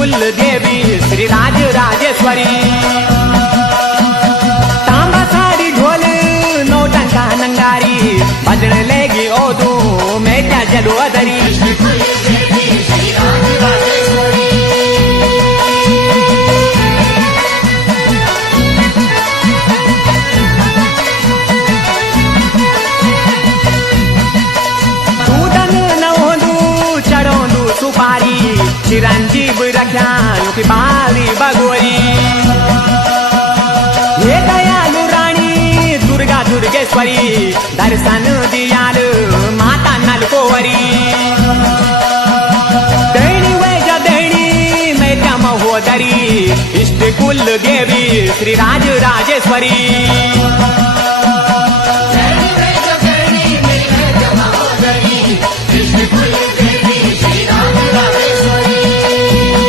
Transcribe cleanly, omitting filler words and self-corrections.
कुल देवी श्री राज राजेश्वरी। तांबा साड़ी ढोल नौटंका नंगारी भजन लेगी ओदू मैं क्या जलू अदरी। सुपारी चिरंजीव रख्यानु की बाली बगोरी। ये दयालु रानी दुर्गा दुर्गेश्वरी दर्शन दियाल माता नलकोवरी। दैनी वैज दैनी मैं क्या महोदरी इष्ट कुल देवी श्री राज राजेश्वरी।